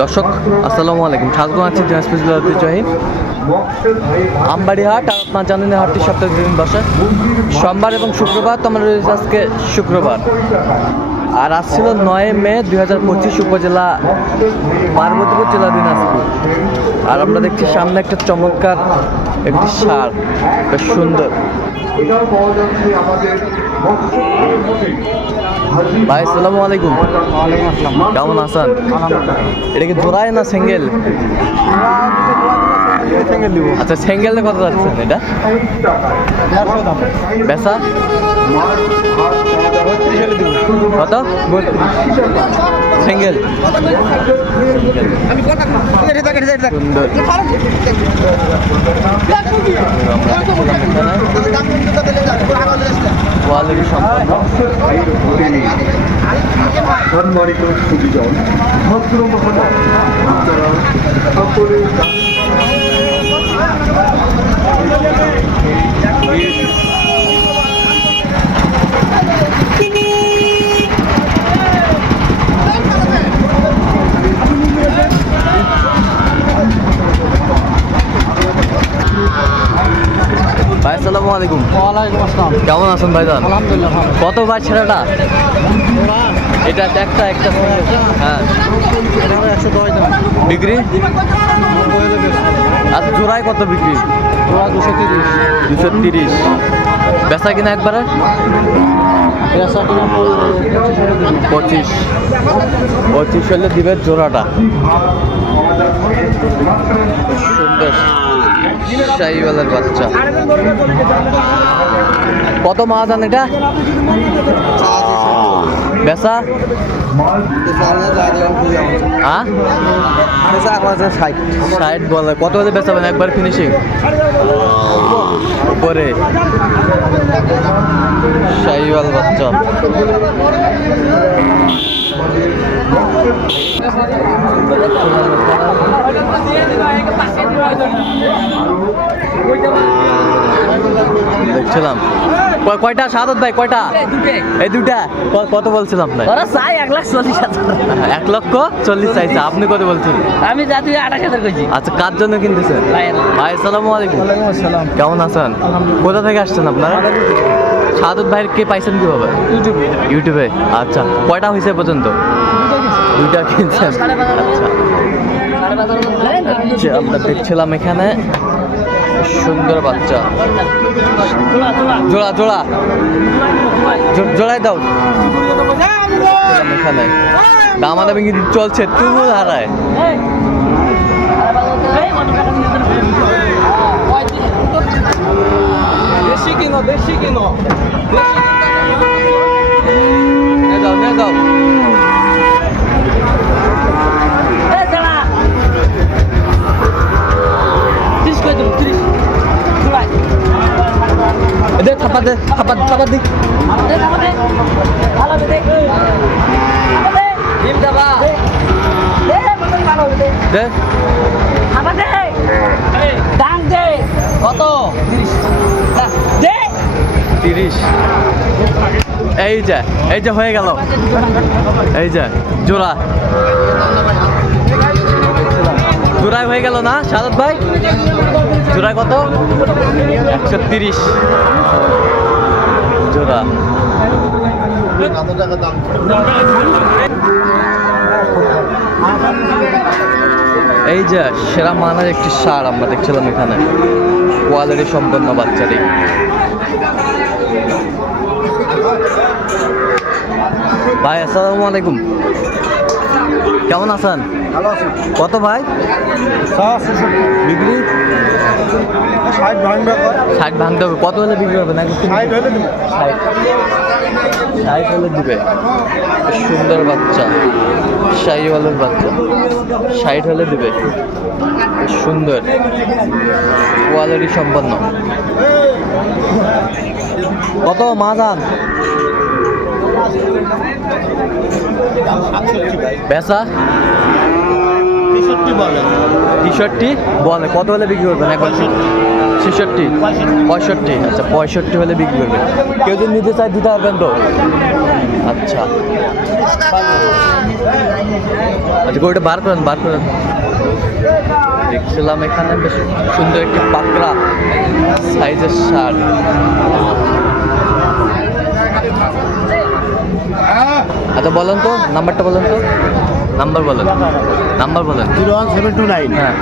দর্শক, আসসালামু আলাইকুম। স্বাগত আছি দিনাজপুর জেলার ঐতিহ্যবাহী আমবাড়ি হাট আর আপনার জানেন হাটটি সপ্তাহে দিন বসে। সোমবার এবং শুক্রবার, তো আমরা রয়েছে আজকে শুক্রবার। আর আজ ছিল নয় মে দুই হাজার পঁচিশ উপজেলা পার্বতীপুর জেলা দিনাজপুর। আর আমরা দেখছি সামনে একটা চমৎকার একটি সার। বেশ সুন্দর। এটাও পাওয়া যাচ্ছে আমাদের ভাই আসসালামু আলাইকুম। কেমন আছেন? এটা কি জোড়ায় না সিঙ্গেল? আচ্ছা সিঙ্গেলে কত যাচ্ছেন এটা? বেসা কত? সুন্দর সম্মানিত ভাই আসসালামু আলাইকুম। ওয়ালাইকুম আসসালাম। কেমন আছেন ভাইজান? আলহামদুলিল্লাহ কত ভাই ছেলেটা? এটা একটা একটা হ্যাঁ। একশো দশ দাম বিক্রি? আর জোড়ায় কত বিক্রি? ওরা দুশো তিরিশ। দুশো তিরিশ। বেচা কিনা একবারে? পেঁচা পঁচিশ। পঁচিশ হলে দিবে জোড়াটা। সুন্দর। শাহিওয়ালার বাচ্চা। কত মাহাজান এটা? বেচা? হ্যাঁ? কত হলে বেচাবেন একবার ফিনিশিং উপরে। শাহিওয়াল বাচ্চা। দেখছিলাম। কয়টা? সাদত ভাই কয়টা? এই দুটা কত বলছিলাম আপনার? ওরা চাই এক লাখ চল্লিশ হাজার। এক লক্ষ চল্লিশ চাইছে। আপনি কত বলছেন? আমি জাতি আঠাশ হাজার কইছি। আচ্ছা কার জন্য কিনতেছেন। ভাই আসসালামু আলাইকুম। ওয়ালাইকুম আসসালাম। কেমন আছেন? কোথা থেকে আসছেন আপনারা? সাদত ভাইয়ের কে পাইছেন কীভাবে? ইউটিউবে। ইউটিউবে। আচ্ছা কয়টা হয়েছে পর্যন্ত? দুইটা কিনছেন আচ্ছা আমরা দেখছিলাম এখানে সুন্দর বাচ্চা জোড়া জোড়া জোড়াই দাও এখানে দামাদামি কিন্তু চলছে তুমুল হারায় দেশি কিনো দেশি কিনো নিয়ে এই যে এই যে হয়ে গেল। এই যে, জোড়া। জোড়ায় হয়ে গেল না সাদত ভাই? জোড়ায় কত? একশো তিরিশ। জোড়া। এই যে, সেরা মানের একটি সার আমরা দেখছিলাম এখানে। কোয়ালিটি সম্পন্ন বাচ্চাটি। ভাই আসসালামু আলাইকুম। কেমন আছেন? ভালো আছে। কত ভাই? বিক্রি। ষাট ষাট ভাঙতে হবে। কত হলে বিক্রি হবে? নাকি ষাট হলে ষাট। ষাট হলে দিবে। সুন্দর বাচ্চা। শাহিওয়ালের বাচ্চা। ষাট হলে দিবে। সুন্দর। কোয়ালিটি সম্পন্ন। কত বেচা? তেষট্টি বলে। টি শার্টটি বলে। কত হলে বিক্রি করবেন একবার ছেষট্টি পঁয়ষট্টি আচ্ছা পঁয়ষট্টি হলে বিক্রি করবে। কেউ যদি নিতে চায় দিতে পারবেন তো? আচ্ছা। আচ্ছা গরুটা বার করেন বার করেন। দেখছিলাম এখানে বেশ সুন্দর একটি পাকড়া সাইজের শার্ট আচ্ছা বলেন তো, নাম্বারটা বলেন তো। নাম্বার বলেন। নাম্বার বলেন। Zero one seven two nine. হ্যাঁ।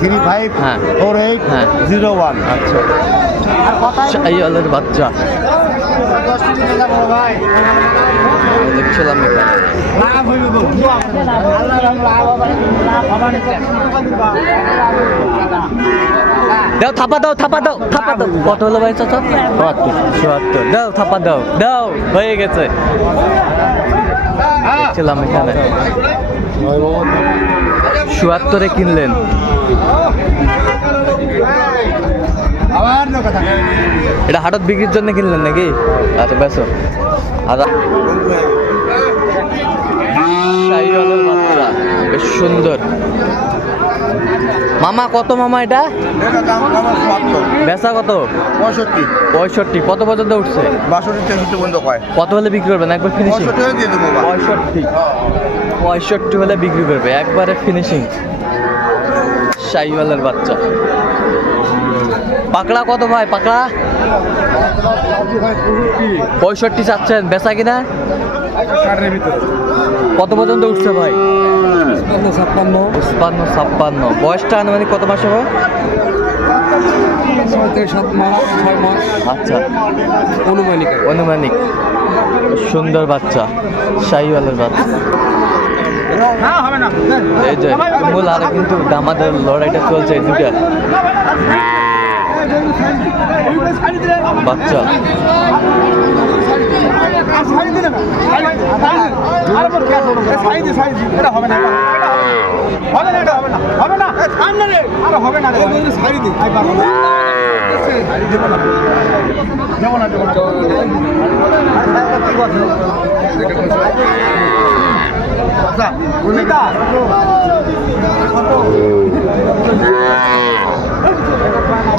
থ্রি ফাইভ হ্যাঁ। ফোর এইট হ্যাঁ। Zero one. আচ্ছা। শাহিওয়ালের বাচ্চা। দেখছিলাম দাও থাপা দাও থাপা দাও থাপা দাও। কত হলো ভাই চাচা? চুয়াত্তর। দাও থাপা দাও দাও হয়ে গেছে। দেখছিলাম এখানে। চুয়াত্তরে কিনলেন। এটা হাটত বিক্রির জন্য কিনলেন নাকি? আচ্ছা বেশ আদা বেশ সুন্দর। মামা কত মামা এটা? বেচা কত? পঁয়ষট্টি। পঁয়ষট্টি। কত পর্যন্ত উঠছে? বাষট্টি তেষট্টি পর্যন্ত কয়। কত হলে বিক্রি করবেন? একবার ফিনিশিং পঁয়ষট্টি দিয়ে দেবো পঁয়ষট্টি। পঁয়ষট্টি হলে বিক্রি করবে। একবারে ফিনিশিং শাহিওয়ালের বাচ্চা। পাকড়া কত ভাই? পাকড়া? পঁয়ষট্টি চাচ্ছেন। বেচা কিনা? কত পর্যন্ত উঠছে ভাই? ছাপ্পান্ন। ছাপ্পান্ন ছাপ্পান্ন। বয়সটা আনুমানিক কত মাস হবে? সাত মাস ছয় মাস। আচ্ছা। অনুমানিক। অনুমানিক। সুন্দর বাচ্চা শাহিওয়ালের বাচ্চা। এই যে মূল আর কিন্তু দামাদের লড়াইটা চলছে এই দুটা বাচ্চা। এটা হবে না হবে না। এটা হবে না। হবে না সামনে রে। আর হবে না সাইড দিন দেবো না দেবো না। দেবো না আচ্ছা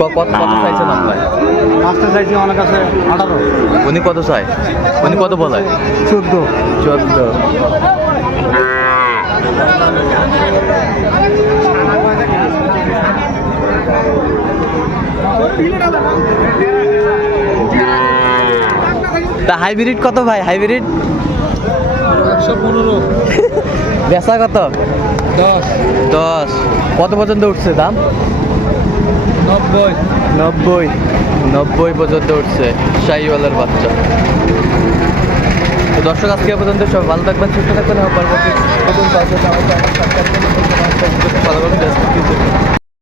কত চাইছেন আপনার মাস্টার চাইছি আমার কাছে আঠারো। উনি কত চাই উনি কত বলে? চোদ্দ। চোদ্দ। তা হাইব্রিড কত ভাই? হাইব্রিড? একশো পনেরো। বেচা কত? দশ। দশ। কত পর্যন্ত উঠছে দাম? নব্বই। নব্বই। নব্বই পর্যন্ত উঠছে শাহিওয়ালার বাচ্চা। তো দর্শক আজকে পর্যন্ত সব ভালো থাকবেন সুস্থ থাকবেন এবং পরবর্তী নতুন কাজে আমার